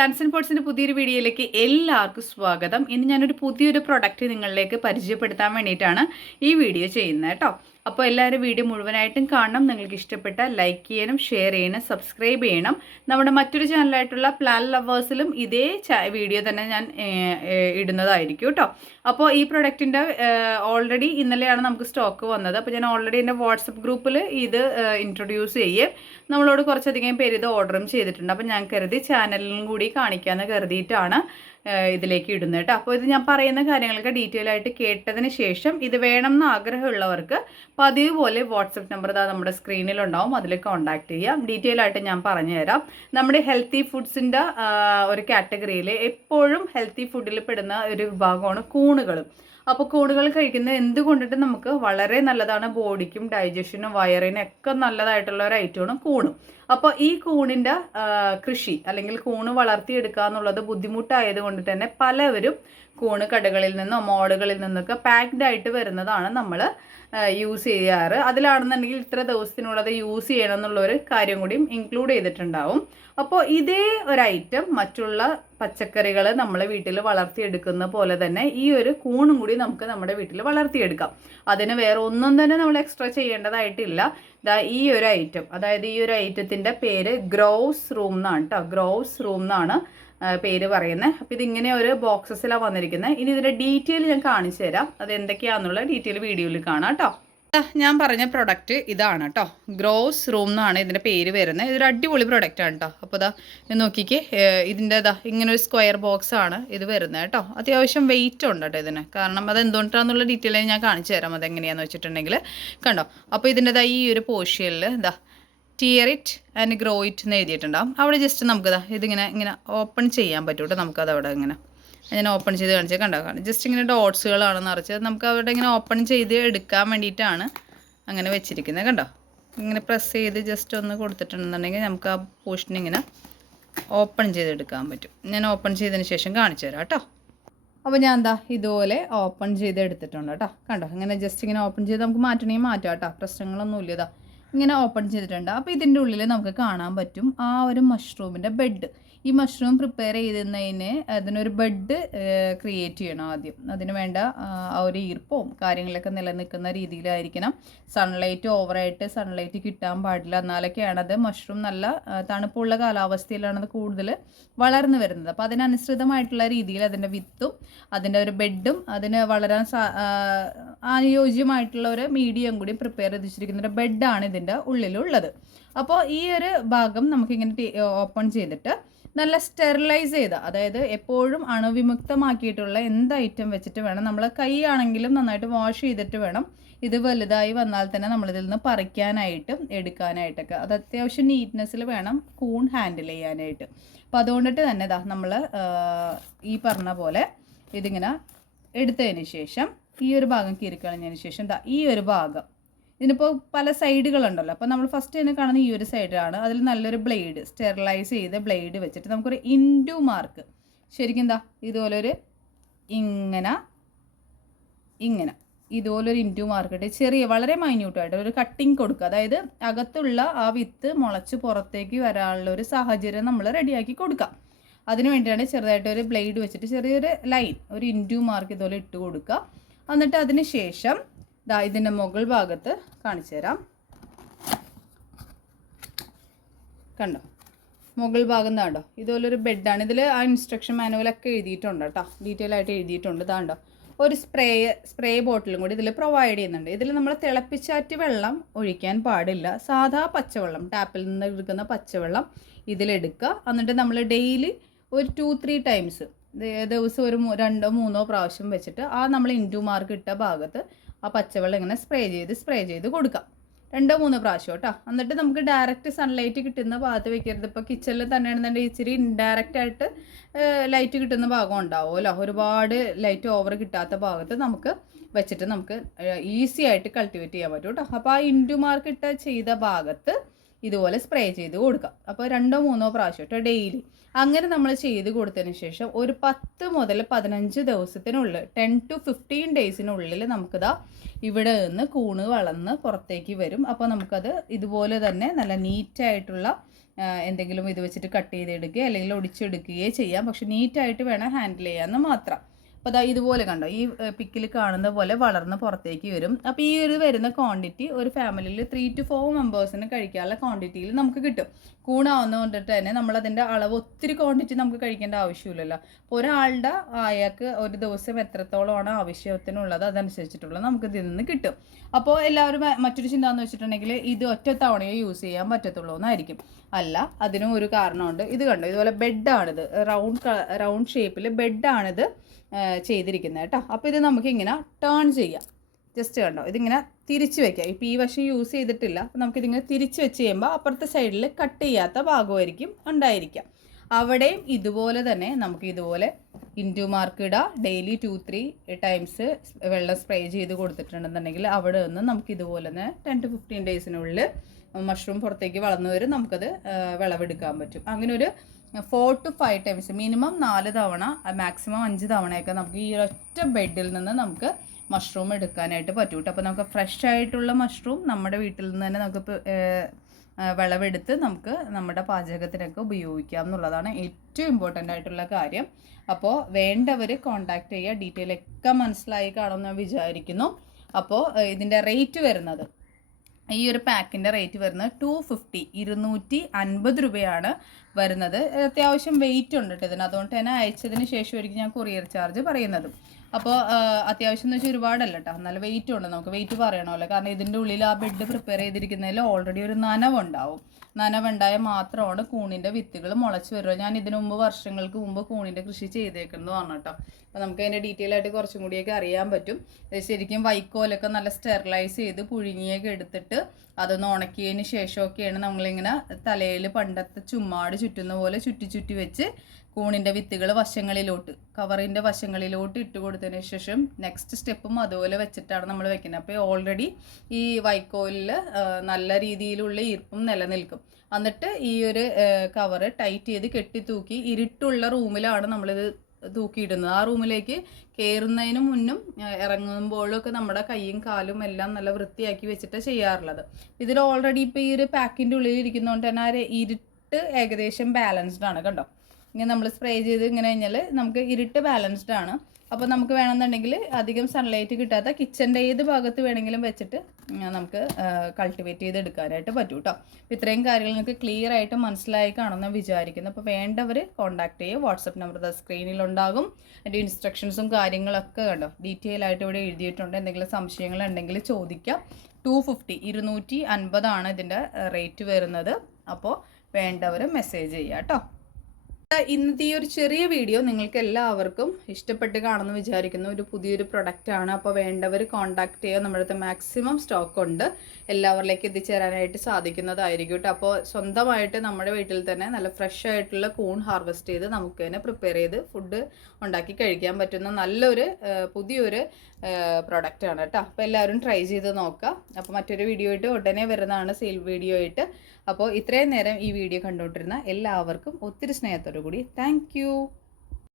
Plants and പോട്ട്സിന്റെ പുതിയൊരു വീഡിയോയിലേക്ക് എല്ലാവർക്കും സ്വാഗതം. ഇന്ന് ഞാനൊരു പുതിയൊരു പ്രൊഡക്റ്റ് നിങ്ങളിലേക്ക് പരിചയപ്പെടുത്താൻ വേണ്ടിയിട്ടാണ് ഈ വീഡിയോ ചെയ്യുന്നത് കേട്ടോ. അപ്പോൾ എല്ലാവരും വീഡിയോ മുഴുവനായിട്ടും കാണണം. നിങ്ങൾക്ക് ഇഷ്ടപ്പെട്ട ലൈക്ക് ചെയ്യണം ഷെയർ ചെയ്യണം സബ്സ്ക്രൈബ് ചെയ്യണം. നമ്മുടെ മറ്റൊരു ചാനലായിട്ടുള്ള പ്ലാൻ ലവേഴ്സിലും ഇതേ വീഡിയോ തന്നെ ഞാൻ ഇടുന്നതായിരിക്കും കേട്ടോ. അപ്പോൾ ഈ പ്രൊഡക്റ്റിന്റെ ഓൾറെഡി ഇന്നലെയാണ് നമുക്ക് സ്റ്റോക്ക് വന്നത്. അപ്പോൾ ഞാൻ ഓൾറെഡി എന്റെ വാട്സപ്പ് ഗ്രൂപ്പിൽ ഇത് ഇൻട്രൊഡ്യൂസ് ചെയ്യും. നമ്മളോട് കുറച്ചധികം പേര് ഇത് ഓർഡറും ചെയ്തിട്ടുണ്ട്. അപ്പോൾ ഞാൻ കരുതി ചാനലിലും കൂടി കാണിക്കാമെന്ന് കരുതിയിട്ടാണ്. ഇതിലേക്ക് ഇടുന്നത് കേട്ടോ. അപ്പോൾ ഇത് ഞാൻ പറയുന്ന കാര്യങ്ങളൊക്കെ ഡീറ്റെയിൽ ആയിട്ട് കേട്ടതിന് ശേഷം ഇത് വേണം എന്ന് ആഗ്രഹമുള്ളവർക്ക് പതിവ് പോലെ വാട്സപ്പ് നമ്പർ ഇതാ നമ്മുടെ സ്ക്രീനിലുണ്ടാവും അതിൽ കോൺടാക്ട് ചെയ്യാം. ഡീറ്റെയിൽ ആയിട്ട് ഞാൻ പറഞ്ഞു തരാം. നമ്മുടെ ഹെൽത്തി ഫുഡ്സിന്റെ ഒരു കാറ്റഗറിയിൽ എപ്പോഴും ഹെൽത്തി ഫുഡിൽ പെടുന്ന ഒരു വിഭാഗമാണ് കൂണുകളും അപ്പോൾ കൂണുകൾ കഴിക്കുന്നത് എന്തുകൊണ്ടിട്ട് നമുക്ക് വളരെ നല്ലതാണ് ബോഡിക്കും ഡൈജഷനും വയറിനും ഒക്കെ നല്ലതായിട്ടുള്ള ഒരു ഐറ്റമാണ് കൂണും. അപ്പോൾ ഈ കൂണിന്റെ കൃഷി അല്ലെങ്കിൽ കൂണ് വളർത്തിയെടുക്കുക എന്നുള്ളത് ബുദ്ധിമുട്ടായത് കൊണ്ട് തന്നെ പലവരും കൂണ് കടകളിൽ നിന്നോ മോളുകളിൽ നിന്നൊക്കെ പാക്ഡ് ആയിട്ട് വരുന്നതാണ് നമ്മൾ യൂസ് ചെയ്യാറ്. അതിലാണെന്നുണ്ടെങ്കിൽ ഇത്ര ദിവസത്തിനുള്ളത് യൂസ് ചെയ്യണം എന്നുള്ളൊരു കാര്യം കൂടിയും ഇൻക്ലൂഡ് ചെയ്തിട്ടുണ്ടാവും. അപ്പോൾ ഇതേ ഒരു ഐറ്റം മറ്റുള്ള പച്ചക്കറികൾ നമ്മളെ വീട്ടിൽ വളർത്തിയെടുക്കുന്ന പോലെ തന്നെ ഈ ഒരു കൂണും കൂടി നമുക്ക് നമ്മുടെ വീട്ടിൽ വളർത്തിയെടുക്കാം. അതിന് വേറെ ഒന്നും തന്നെ നമ്മൾ എക്സ്ട്രാ ചെയ്യേണ്ടതായിട്ടില്ല. ദാ ഈ ഒരു ഐറ്റം അതായത് ഈ ഒരു ഐറ്റത്തിന്റെ പേര് ഗ്രോസ് റൂം എന്നാണ് കേട്ടോ ഗ്രോസ് റൂം എന്നാണ് പേര് പറയുന്നത്. അപ്പോൾ ഇതിങ്ങനെ ഒരു ബോക്സസിലാണ് വന്നിരിക്കുന്നത് ഇനി ഇതിന്റെ ഡീറ്റെയിൽ ഞാൻ കാണിച്ചു തരാം അത് എന്തൊക്കെയാണെന്നുള്ള ഡീറ്റെയിൽ വീഡിയോയിൽ കാണാം കേട്ടോ ഞാൻ പറഞ്ഞ പ്രൊഡക്റ്റ് ഇതാണ് കേട്ടോ ഗ്രോസ് റൂം എന്നാണ് ഇതിന്റെ പേര് വരുന്നത്. ഇതൊരു അടിപൊളി പ്രൊഡക്റ്റ് ആണ് കേട്ടോ അപ്പോൾ ഇതാ നോക്കിക്കേ ഇതിന്റെ ഇതാ ഇങ്ങനെ ഒരു സ്ക്വയർ ബോക്സ് ആണ് ഇത് വരുന്നത് കേട്ടോ അത്യാവശ്യം വെയിറ്റ് ഉണ്ട് കേട്ടോ ഇതിന്. കാരണം അത് എന്തുകൊണ്ടാണെന്നുള്ള ഡീറ്റെയിൽ ഞാൻ കാണിച്ചു തരാം. അതെങ്ങനെയാണെന്ന് വെച്ചിട്ടുണ്ടെങ്കിൽ കണ്ടോ? അപ്പോൾ ഇതിന്റെ ഇതാ ഈ ഒരു പോർഷ്യനിൽ ഇതാ tear it and grow it എന്ന് എഴുതിയിട്ടുണ്ടാവും. അവിടെ ജസ്റ്റ് നമുക്ക് ഇതാ ഇതിങ്ങനെ ഇങ്ങനെ ഓപ്പൺ ചെയ്യാൻ പറ്റും കേട്ടോ നമുക്കത് അവിടെ ഇങ്ങനെ ഞാൻ ഓപ്പൺ ചെയ്ത് കാണിച്ചത് കണ്ടോ? കാണും. ജസ്റ്റ് ഇങ്ങനെ ഡോട്ട്സുകളാണ് നിറച്ചത് നമുക്ക് അവിടെ ഇങ്ങനെ ഓപ്പൺ ചെയ്ത് എടുക്കാൻ വേണ്ടിയിട്ടാണ് അങ്ങനെ വെച്ചിരിക്കുന്നത്. കണ്ടോ? ഇങ്ങനെ പ്രസ് ചെയ്ത് ജസ്റ്റ് ഒന്ന് കൊടുത്തിട്ടുണ്ടെന്നുണ്ടെങ്കിൽ നമുക്ക് ആ പോർഷൻ ഇങ്ങനെ ഓപ്പൺ ചെയ്തെടുക്കാൻ പറ്റും. ഞാൻ ഓപ്പൺ ചെയ്തതിന് ശേഷം കാണിച്ചു തരാം കേട്ടോ. അപ്പോൾ ഞാൻ എന്താ ഇതുപോലെ ഓപ്പൺ ചെയ്ത് എടുത്തിട്ടുണ്ട് കേട്ടോ. കണ്ടോ? ഇങ്ങനെ ജസ്റ്റ് ഇങ്ങനെ ഓപ്പൺ ചെയ്ത് നമുക്ക് മാറ്റണമെങ്കിൽ മാറ്റാം കേട്ടോ. പ്രശ്നങ്ങളൊന്നും ഇല്ല ഇതാ ഇങ്ങനെ ഓപ്പൺ ചെയ്തിട്ടുണ്ട്. അപ്പോൾ ഇതിന്റെ ഉള്ളിൽ നമുക്ക് കാണാൻ പറ്റും ആ ഒരു മഷ്റൂമിന്റെ ബെഡ് ഈ മഷ്റൂം പ്രിപ്പയർ ചെയ്തതിന് അതിനൊരു ബെഡ് ക്രിയേറ്റ് ചെയ്യണം ആദ്യം. അതിന് വേണ്ട ആ, ഒരു ഈർപ്പവും കാര്യങ്ങളൊക്കെ നിലനിൽക്കുന്ന രീതിയിലായിരിക്കണം. സൺലൈറ്റ് ഓവറായിട്ട് സൺലൈറ്റ് കിട്ടാൻ പാടില്ല. എന്നാലൊക്കെയാണ് അത് മഷ്റൂം നല്ല തണുപ്പുള്ള കാലാവസ്ഥയിലാണത് കൂടുതൽ വളർന്നു വരുന്നത്. അപ്പോൾ അതിനനുസൃതമായിട്ടുള്ള രീതിയിൽ അതിന്റെ വിത്തും അതിന്റെ ഒരു ബെഡും അതിന് വളരാൻ അനുയോജ്യമായിട്ടുള്ള ഒരു മീഡിയം കൂടി പ്രിപ്പയർ ചെയ്തിരിക്കുന്ന ഒരു ബെഡാണ് ഇതിന്റെ ഉള്ളിലുള്ളത്. അപ്പോൾ ഈ ഒരു ഭാഗം നമുക്കിങ്ങനെ ഓപ്പൺ ചെയ്തിട്ട് നല്ല സ്റ്റെറിലൈസ് ചെയ്ത അതായത് എപ്പോഴും അണുവിമുക്തമാക്കിയിട്ടുള്ള എന്ത് ഐറ്റം വെച്ചിട്ട് വേണം നമ്മൾ കൈ ആണെങ്കിലും നന്നായിട്ട് വാഷ് ചെയ്തിട്ട് വേണം ഇത് വലുതായി വന്നാൽ തന്നെ നമ്മളിതിൽ നിന്ന് പറിക്കാനായിട്ടും എടുക്കാനായിട്ടൊക്കെ. അത് അത്യാവശ്യം നീറ്റ്നെസ്സിൽ വേണം കൂൺ ഹാൻഡിൽ ചെയ്യാനായിട്ട്. അപ്പോൾ അതുകൊണ്ടിട്ട് തന്നെ ഇതാ നമ്മൾ ഈ പറഞ്ഞ പോലെ ഇതിങ്ങനെ എടുത്തതിന് ശേഷം ഈ ഒരു ഭാഗം കീറിക്കളഞ്ഞതിന് ശേഷം ഈ ഒരു ഭാഗം ഇതിനിപ്പോൾ പല സൈഡുകളുണ്ടല്ലോ. അപ്പോൾ നമ്മൾ ഫസ്റ്റ് തന്നെ കാണുന്ന ഈ ഒരു സൈഡിലാണ് അതിൽ നല്ലൊരു ബ്ലേഡ് സ്റ്റെറിലൈസ് ചെയ്ത ബ്ലേഡ് വെച്ചിട്ട് നമുക്കൊരു ഇൻഡു മാർക്ക് ശരിക്കും എന്താ? ഇതുപോലൊരു ഇങ്ങനെ ഇങ്ങനെ. ഇതുപോലൊരു ഇന്റു മാർക്കിട്ട് ചെറിയ വളരെ മൈന്യൂട്ടായിട്ട് ഒരു കട്ടിങ് കൊടുക്കുക. അതായത് അകത്തുള്ള ആ വിത്ത് മുളച്ച് പുറത്തേക്ക് വരാനുള്ള ഒരു സാഹചര്യം നമ്മൾ റെഡിയാക്കി കൊടുക്കാം അതിനു വേണ്ടിയാണ് ചെറുതായിട്ട് ഒരു ബ്ലേഡ് വെച്ചിട്ട് ചെറിയൊരു ലൈൻ ഒരു ഇന്റു മാർക്ക് ഇതുപോലെ ഇട്ട് കൊടുക്കുക. എന്നിട്ട് അതിന് ശേഷം ദാ ഇതിന്റെ മുകൾ ഭാഗത്ത് കാണിച്ചു തരാം. കണ്ടോ? മുകൾ ഭാഗം താണ്ടോ ഇതുപോലൊരു ബെഡാണ് ഇതിൽ ആ ഇൻസ്ട്രക്ഷൻ മാനുവലൊക്കെ എഴുതിയിട്ടുണ്ട് കേട്ടോ. ഡീറ്റെയിൽ ആയിട്ട് എഴുതിയിട്ടുണ്ട് താണ്ടോ ഒരു സ്പ്രേ സ്പ്രേ ബോട്ടിലും കൂടി ഇതിൽ പ്രൊവൈഡ് ചെയ്യുന്നുണ്ട്. ഇതിൽ നമ്മൾ തിളപ്പിച്ചാറ്റ് വെള്ളം ഒഴിക്കാൻ പാടില്ല. സാധാ പച്ചവെള്ളം ടാപ്പിൽ നിന്ന് എടുക്കുന്ന പച്ചവെള്ളം ഇതിലെടുക്കുക എന്നിട്ട് നമ്മൾ ഡെയിലി ഒരു ടു ത്രീ ടൈംസ് ദിവസം ഒരു രണ്ടോ മൂന്നോ പ്രാവശ്യം വെച്ചിട്ട് ആ നമ്മൾ ഇന്റു മാർക്ക് ഇട്ട ഭാഗത്ത് ആ പച്ചവെള്ളം ഇങ്ങനെ സ്പ്രേ ചെയ്ത് സ്പ്രേ ചെയ്ത് കൊടുക്കാം. രണ്ടോ മൂന്നോ പ്രാവശ്യം കേട്ടോ. എന്നിട്ട് നമുക്ക് ഡയറക്റ്റ് സൺലൈറ്റ് കിട്ടുന്ന ഭാഗത്ത് വെക്കരുത്. ഇപ്പോൾ കിച്ചണിൽ തന്നെയാണെന്നുണ്ടെങ്കിൽ ഇച്ചിരി ഇൻഡയറക്റ്റ് ആയിട്ട് ലൈറ്റ് കിട്ടുന്ന ഭാഗം ഉണ്ടാവുമല്ലോ ഒരുപാട് ലൈറ്റ് ഓവർ കിട്ടാത്ത ഭാഗത്ത് നമുക്ക് വെച്ചിട്ട് നമുക്ക് ഈസി ആയിട്ട് കൾട്ടിവേറ്റ് ചെയ്യാൻ പറ്റും കേട്ടോ. അപ്പോൾ ആ ഇൻഡു ചെയ്ത ഭാഗത്ത് ഇതുപോലെ സ്പ്രേ ചെയ്ത് കൊടുക്കാം. അപ്പോൾ രണ്ടോ മൂന്നോ പ്രാവശ്യം കേട്ടോ ഡെയിലി അങ്ങനെ നമ്മൾ ചെയ്ത് കൊടുത്തതിന് ശേഷം ഒരു പത്ത് മുതൽ പതിനഞ്ച് ദിവസത്തിനുള്ളിൽ ടെൻ ടു ഫിഫ്റ്റീൻ ഡേയ്സിനുള്ളിൽ നമുക്കിതാ ഇവിടെ നിന്ന് കൂണ് വളർന്ന് പുറത്തേക്ക് വരും. അപ്പോൾ നമുക്കത് ഇതുപോലെ തന്നെ നല്ല നീറ്റായിട്ടുള്ള എന്തെങ്കിലും ഇത് വെച്ചിട്ട് കട്ട് ചെയ്തെടുക്കുകയോ അല്ലെങ്കിൽ ഒടിച്ചെടുക്കുകയോ ചെയ്യാം. പക്ഷെ നീറ്റായിട്ട് വേണം ഹാൻഡിൽ ചെയ്യാമെന്ന് മാത്രം. അപ്പോൾ അതാ ഇതുപോലെ കണ്ടോ ഈ പിക്കിൽ കാണുന്ന പോലെ വളർന്ന് പുറത്തേക്ക് വരും. അപ്പോൾ ഈ ഒരു വരുന്ന ക്വാണ്ടിറ്റി ഒരു ഫാമിലിയിൽ ത്രീ ടു ഫോർ മെമ്പേഴ്സിന് കഴിക്കാനുള്ള ക്വാണ്ടിറ്റിയിൽ നമുക്ക് കിട്ടും. കൂണാവുന്ന കൊണ്ടിട്ട് തന്നെ നമ്മളതിന്റെ അളവ് ഒത്തിരി ക്വാണ്ടിറ്റി നമുക്ക് കഴിക്കേണ്ട ആവശ്യമില്ലല്ലോ. അപ്പോൾ ഒരാളുടെ അയാൾക്ക് ഒരു ദിവസം എത്രത്തോളമാണ് ആവശ്യത്തിനുള്ളത് അതനുസരിച്ചിട്ടുള്ളത് നമുക്ക് ഇതിൽ നിന്ന് കിട്ടും. അപ്പോൾ എല്ലാവരും മറ്റൊരു ചിന്ത എന്ന് വെച്ചിട്ടുണ്ടെങ്കിൽ ഇത് ഒറ്റ തവണയെ യൂസ് ചെയ്യാൻ പറ്റത്തുള്ളൂ എന്നായിരിക്കും. അല്ല അതിനും ഒരു കാരണമുണ്ട്. ഇത് കണ്ടോ ഇതുപോലെ ബെഡാണിത് റൗണ്ട് റൗണ്ട് ഷേപ്പിൽ ബെഡാണിത് ചെയ്തിരിക്കുന്നത് കേട്ടോ. അപ്പോൾ ഇത് നമുക്കിങ്ങനെ ടേൺ ചെയ്യാം. ജസ്റ്റ് കണ്ടോ ഇതിങ്ങനെ തിരിച്ച് വെക്കാം. ഇപ്പോൾ ഈ വശം യൂസ് ചെയ്തിട്ടില്ല. അപ്പോൾ നമുക്കിതിങ്ങനെ തിരിച്ച് വെച്ച് കഴിയുമ്പോൾ അപ്പുറത്തെ സൈഡിൽ കട്ട് ചെയ്യാത്ത ഭാഗമായിരിക്കും ഉണ്ടായിരിക്കാം. അവിടെയും ഇതുപോലെ തന്നെ നമുക്ക് ഇതുപോലെ ഇന്റു മാർക്ക് ഇടുക ഡെയിലി ടു ത്രീ ടൈംസ് വെള്ളം സ്പ്രേ ചെയ്ത് കൊടുത്തിട്ടുണ്ടെന്നുണ്ടെങ്കിൽ അവിടെ നിന്ന് നമുക്ക് ഇതുപോലെ തന്നെ ടെൻ ടു ഫിഫ്റ്റീൻ ഡേയ്സിനുള്ളിൽ മഷ്റൂം പുറത്തേക്ക് വളർന്നു വരും. നമുക്കത് വിളവെടുക്കാൻ പറ്റും. അങ്ങനെ ഒരു four to five times minimum നാല് തവണ മാക്സിമം അഞ്ച് തവണയൊക്കെ നമുക്ക് ഈ ഒറ്റ ബെഡിൽ നിന്ന് നമുക്ക് മഷ്റൂം എടുക്കാനായിട്ട് പറ്റും കേട്ടോ അപ്പോൾ നമുക്ക് ഫ്രഷ് ആയിട്ടുള്ള മഷ്റൂം നമ്മുടെ വീട്ടിൽ നിന്ന് തന്നെ നമുക്ക് വിളവെടുത്ത് നമുക്ക് നമ്മുടെ പാചകത്തിനൊക്കെ ഉപയോഗിക്കാം എന്നുള്ളതാണ് ഏറ്റവും ഇമ്പോർട്ടന്റ് ആയിട്ടുള്ള കാര്യം. അപ്പോൾ വേണ്ടവർ കോണ്ടാക്ട് ചെയ്യുക. ഡീറ്റെയിൽ ഒക്കെ മനസ്സിലായി കാണുമെന്ന് വിചാരിക്കുന്നു. അപ്പോൾ ഇതിന്റെ റേറ്റ് വരുന്നത് ഈ ഒരു പാക്കിന്റെ റേറ്റ് വരുന്നത് ടു ഫിഫ്റ്റി ഇരുന്നൂറ്റി അൻപത് രൂപയാണ് വരുന്നത്. അത്യാവശ്യം വെയിറ്റ് ഉണ്ട് കേട്ടോ ഇതിന്. അതുകൊണ്ട് തന്നെ അയച്ചതിന് ശേഷമായിരിക്കും ഞാൻ കൊറിയർ ചാർജ് പറയുന്നത്. അപ്പോൾ അത്യാവശ്യം എന്ന് വെച്ചാൽ ഒരുപാടല്ല കേട്ടോ. നല്ല വെയിറ്റ് ഉണ്ട്. നമുക്ക് വെയിറ്റ് പറയണമല്ലോ. കാരണം ഇതിന്റെ ഉള്ളിൽ ആ ബെഡ് പ്രിപ്പയർ ചെയ്തിരിക്കുന്നതിൽ ഓൾറെഡി ഒരു നനവുണ്ടാവും. നനവുണ്ടായാൽ മാത്രമാണ് കൂണിന്റെ വിത്തുകൾ മുളച്ച് വരുക. ഞാൻ ഇതിനു മുമ്പ് വർഷങ്ങൾക്ക് മുമ്പ് കൂണിന്റെ കൃഷി ചെയ്തേക്കുന്നതാണ് കേട്ടോ അപ്പോൾ നമുക്ക് അതിന്റെ ഡീറ്റെയിൽ ആയിട്ട് കുറച്ചും കൂടിയൊക്കെ അറിയാൻ പറ്റും. ശരിക്കും വൈക്കോലൊക്കെ നല്ല സ്റ്റെറിലൈസ് ചെയ്ത് പുഴുങ്ങിയൊക്കെ എടുത്തിട്ട് അതൊന്ന് ഉണക്കിയതിന് ശേഷമൊക്കെയാണ് നമ്മളിങ്ങനെ തലയിൽ പണ്ടത്തെ ചുമ്മാട് ചുറ്റുന്ന പോലെ ചുറ്റി ചുറ്റി വെച്ച് കൂണിന്റെ വിത്തുകൾ വശങ്ങളിലോട്ട് കവറിന്റെ വശങ്ങളിലോട്ട് ഇട്ട് കൊടുത്തതിന് ശേഷം നെക്സ്റ്റ് സ്റ്റെപ്പും അതുപോലെ വെച്ചിട്ടാണ് നമ്മൾ വെക്കുന്നത്. അപ്പോൾ ഓൾറെഡി ഈ വൈക്കോലിൽ നല്ല രീതിയിലുള്ള ഈർപ്പം നിലനിൽക്കും. എന്നിട്ട് ഈ ഒരു കവറ് ടൈറ്റ് ചെയ്ത് കെട്ടി തൂക്കി ഇരുട്ടുള്ള റൂമിലാണ് നമ്മളിത് തൂക്കിയിടുന്നത്. ആ റൂമിലേക്ക് കയറുന്നതിന് മുന്നും ഇറങ്ങുമ്പോഴൊക്കെ നമ്മുടെ കൈയും കാലും എല്ലാം നല്ല വൃത്തിയാക്കി വെച്ചിട്ട് ചെയ്യാറുള്ളത്. ഇതിൽ ഓൾറെഡി ഇപ്പോൾ ഈ ഒരു പാക്കിന്റെ ഉള്ളിൽ ഇരിക്കുന്നതുകൊണ്ട് തന്നെ ആ ഇരുട്ട് ഏകദേശം ബാലൻസ്ഡ് ആണ് കണ്ടോ? ഇങ്ങനെ നമ്മൾ സ്പ്രേ ചെയ്ത് ഇങ്ങനെ കഴിഞ്ഞാൽ നമുക്ക് ഇരുട്ട് ബാലൻസ്ഡ് ആണ്. അപ്പോൾ നമുക്ക് വേണമെന്നുണ്ടെങ്കിൽ അധികം സൺലൈറ്റ് കിട്ടാത്ത കിച്ചന്റെ ഏത് ഭാഗത്ത് വേണമെങ്കിലും വെച്ചിട്ട് നമുക്ക് കൾട്ടിവേറ്റ് ചെയ്തെടുക്കാനായിട്ട് പറ്റും കേട്ടോ അപ്പോൾ ഇത്രയും കാര്യങ്ങൾ നിങ്ങൾക്ക് ക്ലിയർ ആയിട്ട് മനസ്സിലായി കാണുമെന്ന് വിചാരിക്കുന്നു. അപ്പോൾ വേണ്ടവർ കോൺടാക്ട് ചെയ്യുക വാട്സപ്പ് നമ്പർ സ്ക്രീനിലുണ്ടാകും അതിന്റെ ഇൻസ്ട്രക്ഷൻസും കാര്യങ്ങളൊക്കെ കണ്ടോ? ഡീറ്റെയിൽ ആയിട്ട് ഇവിടെ എഴുതിയിട്ടുണ്ട്. എന്തെങ്കിലും സംശയങ്ങൾ ഉണ്ടെങ്കിൽ ചോദിക്കാം. ടു ഫിഫ്റ്റി ഇരുന്നൂറ്റി അൻപതാണ് ഇതിന്റെ റേറ്റ് വരുന്നത്. അപ്പോൾ വേണ്ടവർ മെസ്സേജ് ചെയ്യുക കേട്ടോ ഇന്നത്തെ ഈ ഒരു ചെറിയ വീഡിയോ നിങ്ങൾക്ക് എല്ലാവർക്കും ഇഷ്ടപ്പെട്ട് കാണുമെന്ന് വിചാരിക്കുന്നു. ഒരു പുതിയൊരു പ്രൊഡക്റ്റ് ആണ്. അപ്പോൾ വേണ്ടവർ കോൺടാക്ട് ചെയ്യുക. നമ്മുടെ മാക്സിമം സ്റ്റോക്ക് ഉണ്ട്. എല്ലാവരിലേക്ക് എത്തിച്ചേരാനായിട്ട് സാധിക്കുന്നതായിരിക്കും കേട്ടോ. അപ്പോൾ സ്വന്തമായിട്ട് നമ്മുടെ വീട്ടിൽ തന്നെ നല്ല ഫ്രഷ് ആയിട്ടുള്ള കൂൺ ഹാർവെസ്റ്റ് ചെയ്ത് നമുക്ക് തന്നെ പ്രിപ്പയർ ചെയ്ത് ഫുഡ് ഉണ്ടാക്കി കഴിക്കാൻ പറ്റുന്ന നല്ലൊരു പുതിയൊരു പ്രൊഡക്റ്റ് ആണ് കേട്ടോ. അപ്പോൾ എല്ലാവരും ട്രൈ ചെയ്ത് നോക്കുക. അപ്പോൾ മറ്റൊരു വീഡിയോ ആയിട്ട് ഉടനെ വരുന്നതാണ് സെയിൽ വീഡിയോ ആയിട്ട്. അപ്പോൾ ഇത്രയും നേരം ഈ വീഡിയോ കണ്ടുകൊണ്ടിരുന്ന എല്ലാവർക്കും ഒത്തിരി സ്നേഹത്തോടു കൂടി താങ്ക്